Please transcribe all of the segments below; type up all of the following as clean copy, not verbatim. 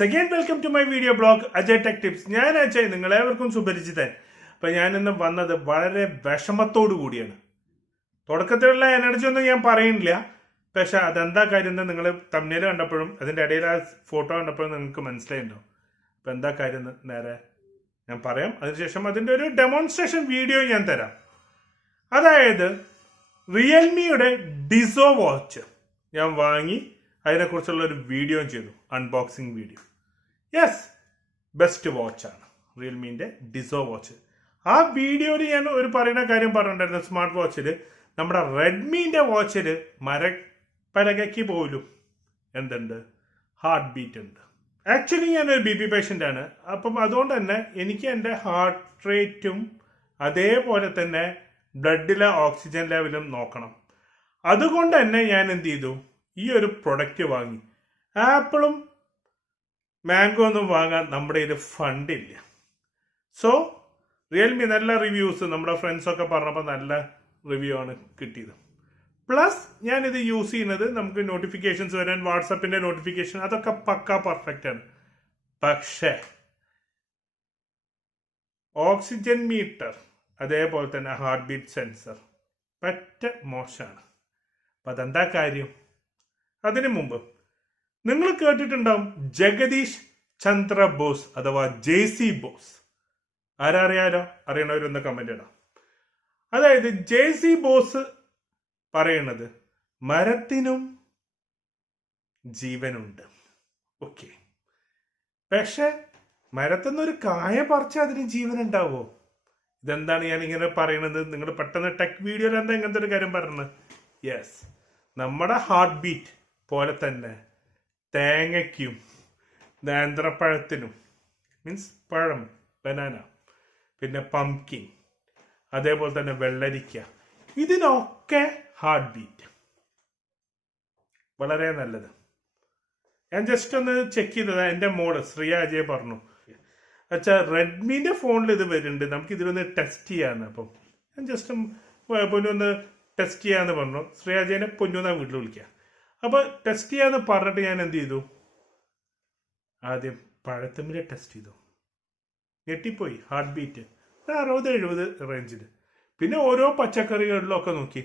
Once again, welcome to my video blog Ajaytechtips. ഞാൻ അജയ്, നിങ്ങളേവർക്കും സുപരിചിതൻ. അപ്പം ഞാനിന്ന് വന്നത് വളരെ വിഷമത്തോടു കൂടിയാണ്. തുടക്കത്തിലുള്ള എനർജി ഒന്നും ഞാൻ പറയുന്നില്ല, പക്ഷെ അതെന്താ കാര്യം എന്ന് നിങ്ങൾ തമ്മിൽ കണ്ടപ്പോഴും അതിൻ്റെ ഇടയിൽ ആ ഫോട്ടോ കണ്ടപ്പോഴും നിങ്ങൾക്ക് മനസ്സിലായിട്ടുണ്ടോ. അപ്പം എന്താ കാര്യം നേരെ ഞാൻ പറയാം. അതിനുശേഷം അതിൻ്റെ ഒരു ഡെമോൺസ്ട്രേഷൻ വീഡിയോ ഞാൻ തരാം. അതായത് റിയൽമിയുടെ ഡിസോ വാച്ച് ഞാൻ വാങ്ങി അതിനെക്കുറിച്ചുള്ള ഒരു വീഡിയോ ചെയ്തു, അൺബോക്സിങ് വീഡിയോ. യെസ്, ബെസ്റ്റ് വാച്ചാണ് റിയൽമിൻ്റെ ഡിസോ വാച്ച്. ആ വീഡിയോയിൽ ഞാൻ ഒരു പറയുന്ന കാര്യം പറഞ്ഞിട്ടുണ്ടായിരുന്നു. സ്മാർട്ട് വാച്ചിൽ നമ്മുടെ റെഡ്മിൻ്റെ വാച്ചിൽ മരപ്പലകയ്ക്ക് പോലും എന്തുണ്ട്, ഹാർട്ട് ബീറ്റ് ഉണ്ട്. ആക്ച്വലി ഞാനൊരു ബി പി പേഷ്യൻ്റ് ആണ്. അപ്പം അതുകൊണ്ട് തന്നെ എനിക്ക് എൻ്റെ ഹാർട്ട് റേറ്റും അതേപോലെ തന്നെ ബ്ലഡിലെ ഓക്സിജൻ ലെവലും നോക്കണം. അതുകൊണ്ട് തന്നെ ഞാൻ എന്ത് ചെയ്തു, ഈ ഒരു പ്രൊഡക്റ്റ് വാങ്ങി. ആപ്പിളും മാംഗോ ഒന്നും വാങ്ങാൻ നമ്മുടെ കയ്യിൽ ഫണ്ടില്ല. സോ റിയൽമി നല്ല റിവ്യൂസ് നമ്മുടെ ഫ്രണ്ട്സൊക്കെ പറഞ്ഞപ്പോൾ നല്ല റിവ്യൂ ആണ് കിട്ടിയത്. പ്ലസ് ഞാനിത് യൂസ് ചെയ്യുന്നത് നമുക്ക് നോട്ടിഫിക്കേഷൻസ് വരാൻ, വാട്സപ്പിൻ്റെ നോട്ടിഫിക്കേഷൻ, അതൊക്കെ പക്ക പെർഫെക്റ്റ് ആണ്. പക്ഷേ ഓക്സിജൻ മീറ്റർ അതേപോലെ തന്നെ ഹാർട്ട് ബീറ്റ് സെൻസർ പറ്റ മോശമാണ്. അപ്പം അതെന്താ കാര്യം? അതിനു മുമ്പ് നിങ്ങൾ കേട്ടിട്ടുണ്ടാവും ജഗദീഷ് ചന്ദ്ര ബോസ് അഥവാ JC ബോസ്. ആരറിയാലോ? അറിയണവരൊന്ന് കമന്റ് ഇടാം. അതായത് JC ബോസ് പറയണത് മരത്തിനും ജീവനുണ്ട്. ഓക്കെ, പക്ഷെ മരത്തിനൊരു കായ പറിച്ചാൽ അതിന് ജീവൻ ഉണ്ടാവോ? ഇതെന്താണ് ഞാൻ ഇങ്ങനെ പറയണത്? നിങ്ങൾ പെട്ടെന്ന് ടെക് വീഡിയോയിൽ എന്താ ഇങ്ങനത്തെ ഒരു കാര്യം പറഞ്ഞത്? യെസ്, നമ്മുടെ ഹാർട്ട് ബീറ്റ് പോലെ തന്നെ തേങ്ങയ്ക്കും നേന്ത്രപ്പഴത്തിനും, മീൻസ് പഴം, ബനാന, പിന്നെ പംകിൻ, അതേപോലെ തന്നെ വെള്ളരിക്ക, ഇതിനൊക്കെ ഹാർട്ട് ബീറ്റ് വളരെ നല്ലത്. ഞാൻ ജസ്റ്റ് ഒന്ന് ചെക്ക് ചെയ്തത്. എൻ്റെ മോള് ശ്രീയ അജയ് പറഞ്ഞു, അച്ഛാ റെഡ്മിൻ്റെ ഫോണിൽ ഇത് വരുന്നുണ്ട്, നമുക്ക് ഇതിലൊന്ന് ടെസ്റ്റ് ചെയ്യാന്ന്. അപ്പം ഞാൻ ജസ്റ്റ് പൊന്നൊന്ന് ടെസ്റ്റ് ചെയ്യാന്ന് പറഞ്ഞു. ശ്രീയ അജയനെ പൊന്നുന്നാ വീട്ടിൽ വിളിക്കുക. അപ്പോൾ ടെസ്റ്റ് ചെയ്യാന്ന് പറഞ്ഞിട്ട് ഞാൻ എന്ത് ചെയ്തു, ആദ്യം പഴത്തമ്മിലെ ടെസ്റ്റ് ചെയ്തു. ഞെട്ടിപ്പോയി. ഹാർട്ട് ബീറ്റ് 60-70 റേഞ്ചിൽ. പിന്നെ ഓരോ പച്ചക്കറികളിലൊക്കെ നോക്കി.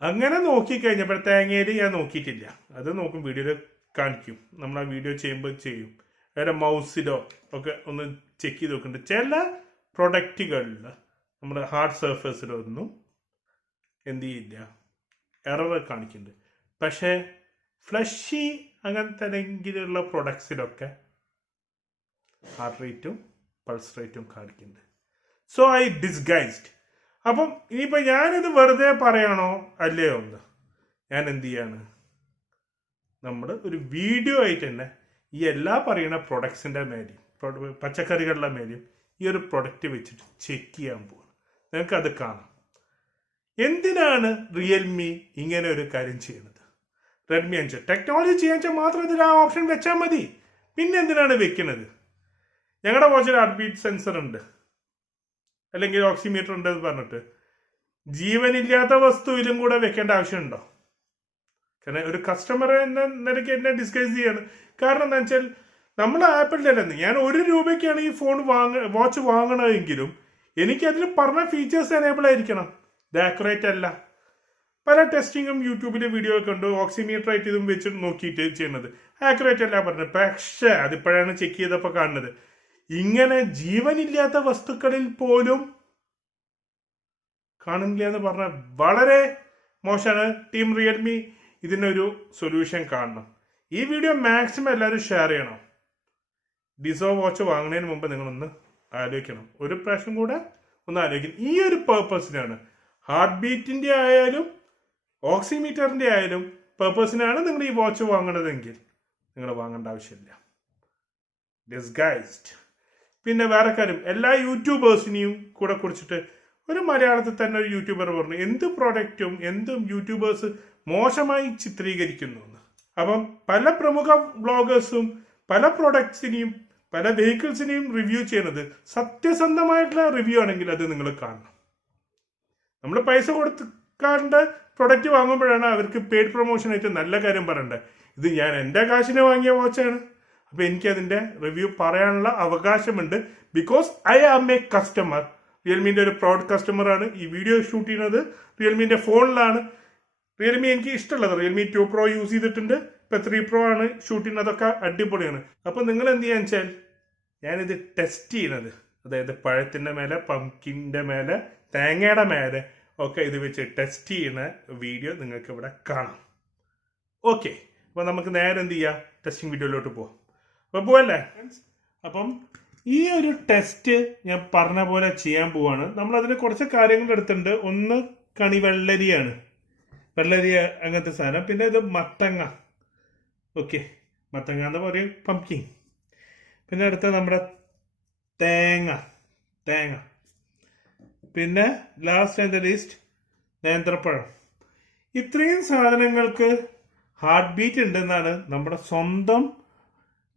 അങ്ങനെ നോക്കിക്കഴിഞ്ഞപ്പോൾ തേങ്ങയിൽ ഞാൻ നോക്കിയിട്ടില്ല. അത് നോക്കും, വീഡിയോയിൽ കാണിക്കും. നമ്മൾ ആ വീഡിയോ ചെയ്യുമ്പോൾ ചെയ്യും. വേറെ മൗസിലോ ഒക്കെ ഒന്ന് ചെക്ക് ചെയ്ത് നോക്കുന്നുണ്ട്. ചില പ്രൊഡക്റ്റുകളിൽ നമ്മുടെ ഹാർഡ് സർഫേസിലൊന്നും എന്ത് ചെയ്യില്ല, എറർ കാണിക്കുന്നുണ്ട്. പക്ഷേ ഫ്ലഷി അങ്ങനത്തെ എന്തെങ്കിലുള്ള പ്രൊഡക്ട്സിലൊക്കെ ഹാർട്ട് റേറ്റും പൾസ് റേറ്റും കാണിക്കുന്നുണ്ട്. So I disguised. അപ്പം ഇനിയിപ്പോൾ ഞാനിത് വെറുതെ പറയണോ അല്ലയോ ഒന്ന്, ഞാൻ എന്ത് ചെയ്യാണ്, നമ്മൾ ഒരു വീഡിയോ ആയിട്ട് തന്നെ ഈ എല്ലാ പറയുന്ന പ്രൊഡക്ട്സിൻ്റെ മേലെയും പച്ചക്കറികളുടെ മേലെയും ഈ ഒരു പ്രൊഡക്റ്റ് വെച്ചിട്ട് ചെക്ക് ചെയ്യാൻ പോവാണ്. നിങ്ങൾക്കത് കാണാം. എന്തിനാണ് റിയൽമി ഇങ്ങനെ ഒരു കാര്യം ചെയ്യുന്നത്? റെഡ്മി 5 ടെക്നോളജി ചെയ്യാൻ വെച്ചാൽ മാത്രം ഇതിൽ ആ ഓപ്ഷൻ വെച്ചാൽ മതി. പിന്നെ എന്തിനാണ് വെക്കുന്നത്? ഞങ്ങളുടെ വാച്ചിൽ ഹാർട്ട് ബീറ്റ് സെൻസർ ഉണ്ട്, അല്ലെങ്കിൽ ഓക്സിമീറ്റർ ഉണ്ട് എന്ന് പറഞ്ഞിട്ട് ജീവനില്ലാത്ത വസ്തുവിലും കൂടെ വെക്കേണ്ട ആവശ്യമുണ്ടോ? കാരണം ഒരു കസ്റ്റമർ എന്ന നിലയ്ക്ക് എന്നെ ഡിസ്കസ് ചെയ്യാണ്. കാരണം എന്താ വെച്ചാൽ നമ്മൾ ആപ്പിളിൻ്റെ അല്ലെന്ന്, ഞാൻ 1 രൂപയ്ക്കാണ് ഈ ഫോൺ വാച്ച് വാങ്ങണമെങ്കിലും എനിക്ക് അതിൽ പറഞ്ഞ ഫീച്ചേഴ്സ് എനേബിൾ ആയിരിക്കണം. ഇത് ആക്യുറേറ്റ് അല്ല. പല ടെസ്റ്റിങ്ങും യൂട്യൂബിലെ വീഡിയോ ഒക്കെ ഉണ്ട്, ഓക്സിമീറ്റർ ആയിട്ട് ഇതും വെച്ച് നോക്കിയിട്ട് ചെയ്യുന്നത്. ആക്യുറേറ്റ് അല്ല പറഞ്ഞത്. പക്ഷേ അതിപ്പോഴാണ് ചെക്ക് ചെയ്തപ്പോൾ കാണുന്നത്, ഇങ്ങനെ ജീവനില്ലാത്ത വസ്തുക്കളിൽ പോലും കാണില്ല എന്ന് പറഞ്ഞാൽ വളരെ മോശമാണ്. ടീം റിയൽമി ഇതിനൊരു സൊല്യൂഷൻ കാണണം. ഈ വീഡിയോ മാക്സിമം എല്ലാവരും ഷെയർ ചെയ്യണം. ഡിസോ വാച്ച് വാങ്ങുന്നതിന് മുമ്പ് നിങ്ങളൊന്ന് ആലോചിക്കണം, ഒരു പ്രാവശ്യം കൂടെ ഒന്ന് ആലോചിക്കണം. ഈ ഒരു പേർപ്പസിനാണ്, ഹാർട്ട് ബീറ്റിൻ്റെ ആയാലും ഓക്സിമീറ്ററിൻ്റെ ആയാലും പേർപ്പസിനാണ് നിങ്ങൾ ഈ വാച്ച് വാങ്ങണതെങ്കിൽ നിങ്ങൾ വാങ്ങേണ്ട ആവശ്യമില്ല. ഡിസ്ഗൈസ്ഡ്. പിന്നെ വേറെ കാര്യം, എല്ലാ യൂട്യൂബേഴ്സിനെയും കൂടെ കുറിച്ചിട്ട് ഒരു മലയാളത്തിൽ തന്നെ ഒരു യൂട്യൂബർ പറഞ്ഞു, എന്ത് പ്രോഡക്റ്റും എന്തും യൂട്യൂബേഴ്സ് മോശമായി ചിത്രീകരിക്കുന്നു എന്ന്. അപ്പം പല പ്രമുഖ ബ്ലോഗേഴ്സും പല പ്രൊഡക്ട്സിനെയും പല വെഹിക്കിൾസിനെയും റിവ്യൂ ചെയ്യുന്നത് സത്യസന്ധമായിട്ടുള്ള റിവ്യൂ ആണെങ്കിൽ അത് നിങ്ങൾ കാണണം. നമ്മൾ പൈസ കൊടുക്കാണ്ട് പ്രൊഡക്റ്റ് വാങ്ങുമ്പോഴാണ് അവർക്ക് പെയ്ഡ് പ്രൊമോഷൻ ആയിട്ട് നല്ല കാര്യം പറയണ്ടത്. ഇത് ഞാൻ എൻ്റെ കാശിന് വാങ്ങിയ വാച്ചാണ്, അപ്പോൾ എനിക്കതിൻ്റെ റിവ്യൂ പറയാനുള്ള അവകാശമുണ്ട്. Because I am a customer. റിയൽമീൻ്റെ ഒരു പ്രൗഡ് കസ്റ്റമറാണ്. ഈ വീഡിയോ ഷൂട്ട് ചെയ്യുന്നത് റിയൽമീൻ്റെ ഫോണിലാണ്. റിയൽമി എനിക്ക് ഇഷ്ടമുള്ളത് റിയൽമി 2 Pro യൂസ് ചെയ്തിട്ടുണ്ട്. ഇപ്പം 3 Pro ആണ് ഷൂട്ട് ചെയ്യുന്നത്. അതൊക്കെ അടിപൊളിയാണ്. അപ്പം നിങ്ങൾ എന്ത് ചെയ്യാന്ന് വെച്ചാൽ ഞാനിത് ടെസ്റ്റ് ചെയ്യണത്, അതായത് പഴത്തിൻ്റെ മേലെ, പംകിൻ്റെ മേലെ, തേങ്ങയുടെ മേലെ ഒക്കെ ഇത് വെച്ച് ടെസ്റ്റ് ചെയ്യുന്ന വീഡിയോ നിങ്ങൾക്ക് ഇവിടെ കാണാം. ഓക്കെ, അപ്പോൾ നമുക്ക് നേരെ എന്ത് ചെയ്യാം, ടെസ്റ്റിംഗ് വീഡിയോയിലോട്ട് പോവാം. അപ്പോൾ പോവല്ലേ? അപ്പം ഈ ഒരു ടെസ്റ്റ് ഞാൻ പറഞ്ഞ പോലെ ചെയ്യാൻ പോവാണ്. നമ്മളതിന് കുറച്ച് കാര്യങ്ങൾ എടുത്തിട്ടുണ്ട്. ഒന്ന് കണിവെള്ളരിയാണ്, വെള്ളരി അങ്ങനത്തെ സാധനം. പിന്നെ ഇത് മത്തങ്ങ. ഓക്കെ, മത്തങ്ങ എന്ന് പറയും, പംകിൻ. പിന്നെ അടുത്ത നമ്മുടെ തേങ്ങ. പിന്നെ ലാസ്റ്റ് ആൻഡ് ദ ലീസ്റ്റ് നേന്ത്രപ്പഴം. ഇത്രയും സാധനങ്ങൾക്ക് ഹാർട്ട് ബീറ്റ് ഉണ്ടെന്നാണ് നമ്മുടെ സ്വന്തം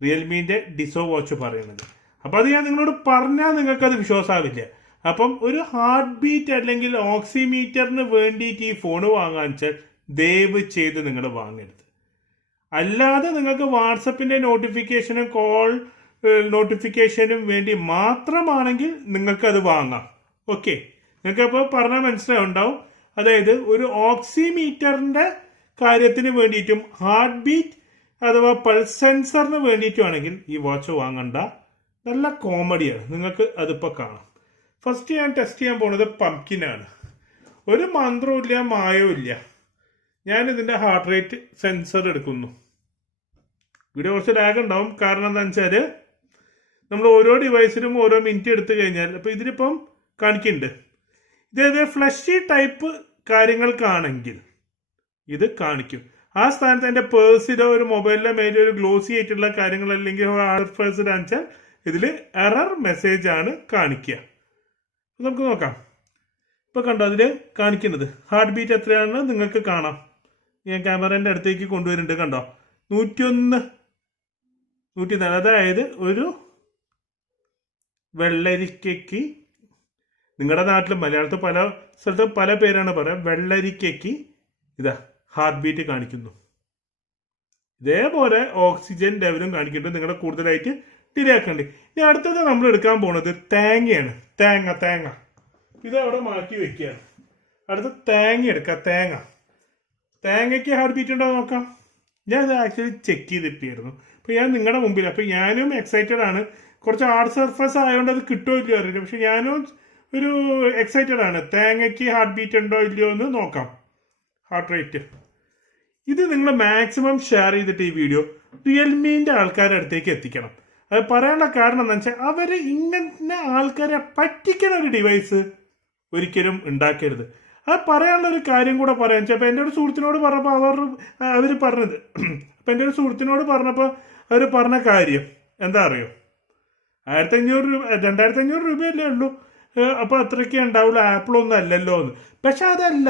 റിയൽമീൻ്റെ ഡിസോ വാച്ച് പറയുന്നത്. അപ്പം അത് ഞാൻ നിങ്ങളോട് പറഞ്ഞാൽ നിങ്ങൾക്കത് വിശ്വാസമാവില്ല. അപ്പം ഒരു ഹാർട്ട് ബീറ്റ് അല്ലെങ്കിൽ ഓക്സിമീറ്ററിന് വേണ്ടിയിട്ട് ഈ ഫോൺ വാങ്ങാൻ വെച്ചാൽ ദയവ് ചെയ്ത് നിങ്ങൾ വാങ്ങരുത്. അല്ലാതെ നിങ്ങൾക്ക് വാട്സപ്പിൻ്റെ നോട്ടിഫിക്കേഷനും കോൾ നോട്ടിഫിക്കേഷനും വേണ്ടി മാത്രമാണെങ്കിൽ നിങ്ങൾക്കത് വാങ്ങാം. ഓക്കെ, നിങ്ങൾക്കപ്പോൾ പറഞ്ഞാൽ മനസ്സിലാവുണ്ടാവും. അതായത് ഒരു ഓക്സിമീറ്ററിൻ്റെ കാര്യത്തിന് വേണ്ടിയിട്ടും ഹാർട്ട് ബീറ്റ് അഥവാ പൾസ് സെൻസറിന് വേണ്ടിയിട്ടുമാണെങ്കിൽ ഈ വാച്ച് വാങ്ങണ്ട. നല്ല കോമഡിയാണ്, നിങ്ങൾക്ക് അതിപ്പോൾ കാണാം. ഫസ്റ്റ് ഞാൻ ടെസ്റ്റ് ചെയ്യാൻ പോകുന്നത് പംകിനാണ്. ഒരു മന്ത്രവും ഇല്ല, മായവും ഇല്ല. ഞാനിതിൻ്റെ ഹാർട്ട് റേറ്റ് സെൻസർ എടുക്കുന്നു. വീഡിയോ കുറച്ച് ലാഗ് ഉണ്ടാവും. കാരണം എന്താണെന്ന് വെച്ചാൽ നമ്മൾ ഓരോ ഡിവൈസിലും ഓരോ മിനിറ്റ് എടുത്തു കഴിഞ്ഞാൽ, അപ്പോൾ ഇതിലിപ്പം കാണിക്കുന്നുണ്ട്. ഇതേത് ഫ്ലഷി ടൈപ്പ് കാര്യങ്ങൾക്കാണെങ്കിൽ ഇത് കാണിക്കും. ആ സ്ഥാനത്ത് എൻ്റെ പേഴ്സിലോ ഒരു മൊബൈലിലോ മേലെ ഒരു ഗ്ലോസി ആയിട്ടുള്ള കാര്യങ്ങൾ അല്ലെങ്കിൽ ഹാർഡ് കാണിച്ചാൽ ഇതിൽ എറർ മെസ്സേജ് ആണ് കാണിക്കുക. നമുക്ക് നോക്കാം. ഇപ്പോൾ കണ്ടോ, അതിൽ കാണിക്കുന്നത് ഹാർട്ട് ബീറ്റ് എത്രയാണെന്ന് നിങ്ങൾക്ക് കാണാം. ഞാൻ ക്യാമറേൻ്റെ അടുത്തേക്ക് കൊണ്ടുവരുന്നുണ്ട്. കണ്ടോ, 101, 104. അതായത് ഒരു വെള്ളരിക്കയ്ക്ക്, നിങ്ങളുടെ നാട്ടിൽ മലയാളത്തിൽ പല സ്ഥലത്തും പല പേരാണ് പറയാം, വെള്ളരിക്കയ്ക്ക് ഇതാ ഹാർട്ട് ബീറ്റ് കാണിക്കുന്നു. ഇതേപോലെ ഓക്സിജൻ ലെവലും കാണിക്കുന്നുണ്ട്. നിങ്ങളെ കൂടുതലായിട്ട് ഡിലേ ആക്കണ്ടേ. ഇനി അടുത്തത് നമ്മൾ എടുക്കാൻ പോകുന്നത് തേങ്ങയാണ്. തേങ്ങ ഇത് അവിടെ മാറ്റി വെക്കുകയാണ്. അടുത്ത തേങ്ങ എടുക്കാം. തേങ്ങയ്ക്ക് ഹാർട്ട് ബീറ്റ് ഉണ്ടോ നോക്കാം. ഞാൻ ഇത് ആക്ച്വലി ചെക്ക് ചെയ്തിട്ടായിരുന്നു. അപ്പോൾ ഞാൻ നിങ്ങളുടെ മുമ്പിൽ, അപ്പോൾ ഞാനും എക്സൈറ്റഡ് ആണ്. കുറച്ച് ഹാർഡ് സർഫസ് ആയതുകൊണ്ട് അത് കിട്ടുമോ ഇല്ലയോ അറിയില്ല. പക്ഷെ ഞാനും ഒരു എക്സൈറ്റഡ് ആണ്. തേങ്ങയ്ക്ക് ഹാർട്ട് ബീറ്റ് ഉണ്ടോ ഇല്ലയോ എന്ന് നോക്കാം. ഹാർട്ട് റേറ്റ് ഇത് നിങ്ങൾ മാക്സിമം ഷെയർ ചെയ്തിട്ട് ഈ വീഡിയോ റിയൽമീൻ്റെ ആൾക്കാരുടെ അടുത്തേക്ക് എത്തിക്കണം. അത് പറയാനുള്ള കാരണം എന്താണെന്ന് വെച്ചാൽ അവർ ഇങ്ങനെ ആൾക്കാരെ പറ്റിക്കുന്ന ഒരു ഡിവൈസ് ഒരിക്കലും ഉണ്ടാക്കരുത്. അത് പറയാനുള്ള ഒരു കാര്യം കൂടെ പറയാൻ വെച്ചാൽ, അപ്പോൾ എൻ്റെ ഒരു സുഹൃത്തിനോട് പറഞ്ഞപ്പോൾ അവർ പറഞ്ഞത്, അപ്പം എൻ്റെ ഒരു സുഹൃത്തിനോട് പറഞ്ഞപ്പോൾ അവർ പറഞ്ഞ കാര്യം എന്താ അറിയോ, 1500 രൂപ 2500 രൂപയല്ലേ ഉള്ളൂ, അപ്പോൾ അത്രയ്ക്ക് ഉണ്ടാവില്ല, ആപ്പിളൊന്നും അല്ലല്ലോ എന്ന്. പക്ഷെ അതല്ല,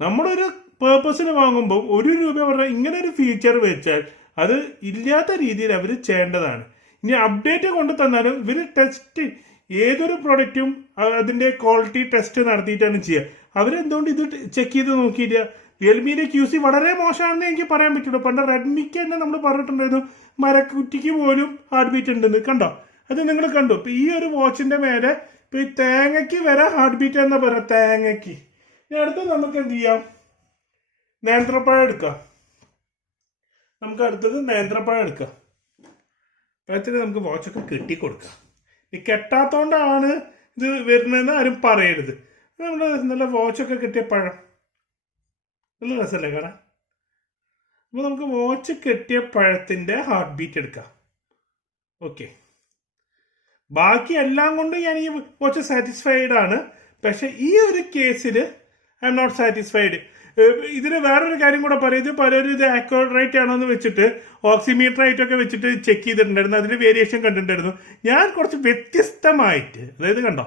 നമ്മളൊരു പേർപ്പസിന് വാങ്ങുമ്പോൾ 1 രൂപ പറഞ്ഞാൽ ഇങ്ങനെ ഒരു ഫീച്ചർ വെച്ചാൽ അത് ഇല്ലാത്ത രീതിയിൽ അവർ ചെയ്യേണ്ടതാണ്. ഇനി അപ്ഡേറ്റ് കൊണ്ട് തന്നാലും ഇവർ ടെസ്റ്റ് ഏതൊരു പ്രൊഡക്റ്റും അതിൻ്റെ ക്വാളിറ്റി ടെസ്റ്റ് നടത്തിയിട്ടാണ് ചെയ്യുക. അവരെന്തുകൊണ്ട് ഇത് ചെക്ക് ചെയ്ത് നോക്കിയില്ല? റിയൽമിയുടെ QC വളരെ മോശമാണെന്ന് എനിക്ക് പറയാൻ പറ്റുള്ളൂ. പണ്ട് റെഡ്മിക്ക് തന്നെ നമ്മൾ പറഞ്ഞിട്ടുണ്ടായിരുന്നു മരക്കുറ്റിക്ക് പോലും ഹാർട്ട് ബീറ്റ് ഉണ്ടെന്ന്. കണ്ടോ, അത് നിങ്ങൾ കണ്ടു. ഇപ്പം ഈ ഒരു വാച്ചിൻ്റെ മേലെ ഇപ്പം ഈ തേങ്ങയ്ക്ക് വരെ ഹാർട്ട് ബീറ്റ് എന്നാ പറയാം, തേങ്ങയ്ക്ക്. ഇനി അടുത്ത് നമുക്ക് എന്ത് ചെയ്യാം, നേന്ത്രപ്പഴം എടുക്കാം. നമുക്ക് അടുത്തത് നേന്ത്രപ്പഴം എടുക്കാം. പഴത്തിന് നമുക്ക് വാച്ചൊക്കെ കെട്ടിക്കൊടുക്കാം. ഈ കെട്ടാത്തോണ്ടാണ് ഇത് വരുന്നതെന്ന് ആരും പറയരുത്. നമ്മുടെ നല്ല വാച്ചൊക്കെ കെട്ടിയ പഴം നല്ല രസമല്ലേ കാണാൻ. അപ്പോൾ നമുക്ക് വാച്ച് കെട്ടിയ പഴത്തിൻ്റെ ഹാർട്ട് ബീറ്റ് എടുക്കാം. ഓക്കെ, ബാക്കി എല്ലാം കൊണ്ട് ഞാൻ ഈ വാച്ച് സാറ്റിസ്ഫൈഡ് ആണ്. പക്ഷെ ഈ ഒരു കേസിൽ ഐ എം നോട്ട് സാറ്റിസ്ഫൈഡ്. ഇതിന് വേറൊരു കാര്യം കൂടെ പറയും. ഇത് പലരും ഇത് ആക്യുറേറ്റ് ആണോ എന്ന് വെച്ചിട്ട് ഓക്സിമീറ്റർ ആയിട്ടൊക്കെ വെച്ചിട്ട് ചെക്ക് ചെയ്തിട്ടുണ്ടായിരുന്നു. അതിൽ വേരിയേഷൻ കണ്ടിട്ടുണ്ടായിരുന്നു. ഞാൻ കുറച്ച് വ്യത്യസ്തമായിട്ട്, അതായത് കണ്ടോ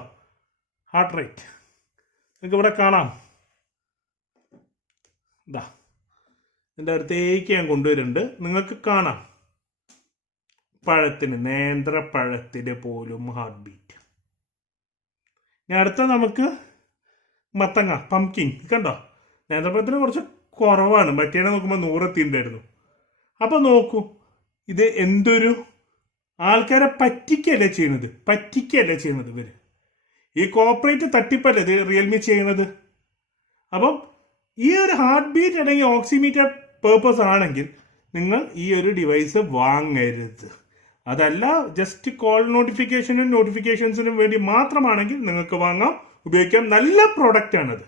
ഹാർട്ട് റേറ്റ് നിങ്ങൾക്ക് ഇവിടെ കാണാം. ഇതാ എൻ്റെ അടുത്തേക്ക് ഞാൻ കൊണ്ടുവരുന്നുണ്ട്, നിങ്ങൾക്ക് കാണാം. പഴത്തിന്, നേന്ത്രപ്പഴത്തിന് പോലും ഹാർട്ട് ബീറ്റ്. ഇനി അടുത്ത നമുക്ക് മത്തങ്ങ, പംകിൻ. കണ്ടോ, നേന്ത്രപ്പഴത്തിന് കുറച്ച് കുറവാണ്. മറ്റേനെ നോക്കുമ്പോൾ 100 എത്തിയിട്ടുണ്ടായിരുന്നു. അപ്പോൾ നോക്കൂ, ഇത് എന്തൊരു ആൾക്കാരെ പറ്റിക്കല്ലേ ചെയ്യുന്നത് ഇവര്. ഈ കോർപ്പറേറ്റ് തട്ടിപ്പല്ലേ ഇത് റിയൽമി ചെയ്യണത്. അപ്പം ഈ ഒരു ഹാർട്ട് ബീറ്റ് അല്ലെങ്കിൽ ഓക്സിമീറ്റർ പേർപ്പസ് ആണെങ്കിൽ നിങ്ങൾ ഈ ഒരു ഡിവൈസ് വാങ്ങരുത്. അതല്ല ജസ്റ്റ് കോൾ നോട്ടിഫിക്കേഷൻസിനും വേണ്ടി മാത്രമാണെങ്കിൽ നിങ്ങൾക്ക് വാങ്ങാം, ഉപയോഗിക്കാം. നല്ല പ്രോഡക്റ്റ് ആണത്.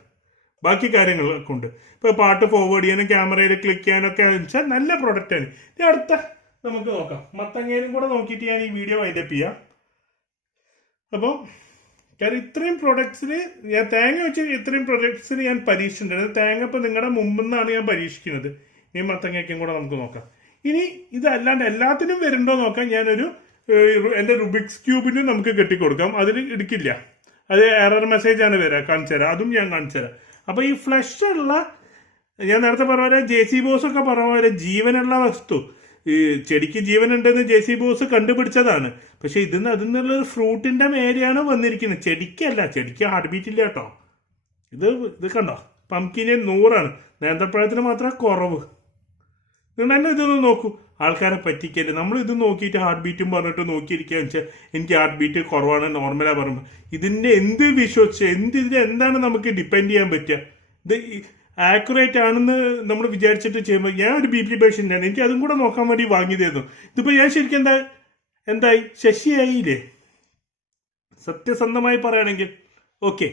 ബാക്കി കാര്യങ്ങളൊക്കെ ഉണ്ട്. ഇപ്പോൾ പാട്ട് ഫോർവേഡ് ചെയ്യാനും ക്യാമറയിൽ ക്ലിക്ക് ചെയ്യാനൊക്കെ വെച്ചാൽ നല്ല പ്രോഡക്റ്റ് ആണ്. ഇനി അടുത്ത നമുക്ക് നോക്കാം. മത്തങ്ങേനും കൂടെ നോക്കിയിട്ട് ഞാൻ ഈ വീഡിയോ വൈൻഡപ്പ് ചെയ്യാം. അപ്പോൾ കാരണം ഇത്രയും പ്രൊഡക്ട്സിന് ഞാൻ തേങ്ങ വെച്ച് ഇത്രയും പ്രൊഡക്ട്സിന് ഞാൻ പരീക്ഷിച്ചിട്ടുണ്ട്. തേങ്ങ ഇപ്പം നിങ്ങളുടെ മുമ്പിൽ നിന്നാണ് ഞാൻ പരീക്ഷിക്കുന്നത്. ഈ മത്തങ്ങയ്ക്കും കൂടെ നമുക്ക് നോക്കാം. ഇനി ഇതല്ലാണ്ട് എല്ലാത്തിനും വരുന്നുണ്ടോ നോക്കാം. ഞാനൊരു എൻ്റെ റുബിക്സ് ക്യൂബിന് നമുക്ക് കെട്ടിക്കൊടുക്കാം. അതിന് എടുക്കില്ല, അത് എറർ മെസ്സേജ് ആണ് കാണിച്ചു തരാം. അതും ഞാൻ കാണിച്ചു തരാം. അപ്പോൾ ഈ ഫ്ലഷ് ഉള്ള, ഞാൻ നേരത്തെ പറഞ്ഞ പോലെ JC ബോസ് ഒക്കെ പറഞ്ഞ പോലെ ജീവനുള്ള വസ്തു, ഈ ചെടിക്ക് ജീവനുണ്ടെന്ന് JC ബോസ് കണ്ടുപിടിച്ചതാണ്. പക്ഷെ അതിന്നുള്ള ഫ്രൂട്ടിന്റെ മേലെയാണ് വന്നിരിക്കുന്നത്, ചെടിക്കല്ല. ചെടിക്ക് ഹാർട്ട് ബീറ്റ് ഇല്ല കേട്ടോ. ഇത് കണ്ടോ, പംകിന് 100 നേന്ത്രപ്പഴത്തിന് മാത്രം കുറവ്. നിങ്ങൾ തന്നെ ഇതൊന്ന് നോക്കൂ. ആൾക്കാരെ പറ്റിക്കല്ലേ. നമ്മൾ ഇത് നോക്കിയിട്ട് ഹാർട്ട് ബീറ്റും പറഞ്ഞിട്ട് നോക്കിയിരിക്കുകയെന്ന് വെച്ചാൽ എനിക്ക് ഹാർട്ട് ബീറ്റ് കുറവാണ് നോർമലാ പറയുമ്പോൾ ഇതിന്റെ എന്ത് വിശ്വസിച്ച് ഇതിന്റെ എന്താണ് നമുക്ക് ഡിപ്പെൻഡ് ചെയ്യാൻ പറ്റുക? ഇത് ആക്യുറേറ്റ് ആണെന്ന് നമ്മൾ വിചാരിച്ചിട്ട് ചെയ്യുമ്പോൾ, ഞാൻ ഒരു BP പേഷ്യൻ്റ് ആണ്, എനിക്ക് അതും കൂടെ നോക്കാൻ വേണ്ടി വാങ്ങിയതായിരുന്നു. ഇതിപ്പോൾ ഞാൻ ശരിക്കും എന്തായി ശശിയായില്ലേ, സത്യസന്ധമായി പറയുകയാണെങ്കിൽ. ഓക്കെ,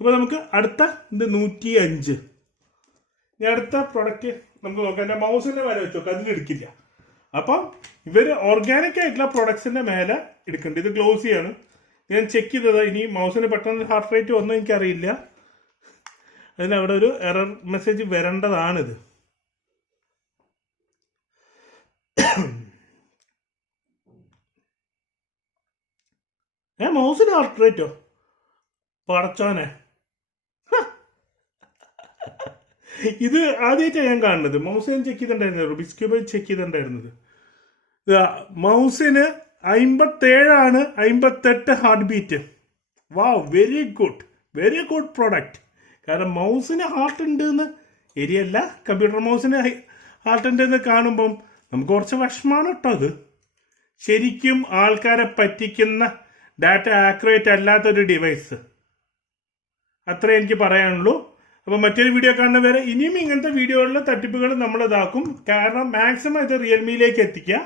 അപ്പോൾ നമുക്ക് അടുത്ത 105 ഞാൻ അടുത്ത പ്രൊഡക്റ്റ് നമുക്ക് നോക്കാം. എൻ്റെ മൗസിന്റെ മേലെ വെച്ച് നോക്കാം, അതിലെടുക്കില്ല. അപ്പം ഇവര് ഓർഗാനിക് ആയിട്ടുള്ള പ്രൊഡക്ട്സിന്റെ മേലെ എടുക്കുന്നുണ്ട്. ഇത് ഗ്ലോസി ചെയ്യാണ്. ഞാൻ ചെക്ക് ചെയ്തത്. ഇനി മൗസിന് പെട്ടെന്ന് ഹാർട്ട് റേറ്റ് ഒന്നും എനിക്കറിയില്ല. അതിനവിടെ ഒരു എറർ മെസ്സേജ് വരേണ്ടതാണിത്. മൗസിന് ഹാർട്ട് റേറ്റോ പടച്ചോനെ, ഇത് ആദ്യമായിട്ടാണ് ഞാൻ കാണുന്നത്. മൗസ് ഞാൻ ചെക്ക് ചെയ്തിട്ടുണ്ടായിരുന്നത്, റുബിക്സ് ക്യൂബ് ചെക്ക് ചെയ്തിട്ടുണ്ടായിരുന്നത്. മൗസിന് 57 58 ഹാർട്ട് ബീറ്റ്. വാവ്, വെരി ഗുഡ് പ്രോഡക്റ്റ്. കാരണം മൗസിന് ഹാർട്ട് ഉണ്ട് എന്ന് ശരിയല്ല, കമ്പ്യൂട്ടർ മൗസിന് ഹാർട്ട് ഉണ്ട് എന്ന് കാണുമ്പം നമുക്ക് കുറച്ച് വിഷമാണ് കേട്ടോ. അത് ശരിക്കും ആൾക്കാരെ പറ്റിക്കുന്ന, ഡാറ്റ ആക്യുറേറ്റ് അല്ലാത്തൊരു ഡിവൈസ്. അത്രേ എനിക്ക് പറയാനുള്ളൂ. അപ്പോൾ മറ്റൊരു വീഡിയോ കാണുന്ന വരെ ഇനിയും ഇങ്ങനത്തെ വീഡിയോകളിലെ തട്ടിപ്പുകൾ നമ്മൾ ഇതാക്കും. കാരണം മാക്സിമം ഇത് റിയൽമിയിലേക്ക് എത്തിക്കുക.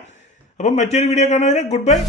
അപ്പം മറ്റൊരു വീഡിയോ കാണുന്നവരെ ഗുഡ് ബൈ.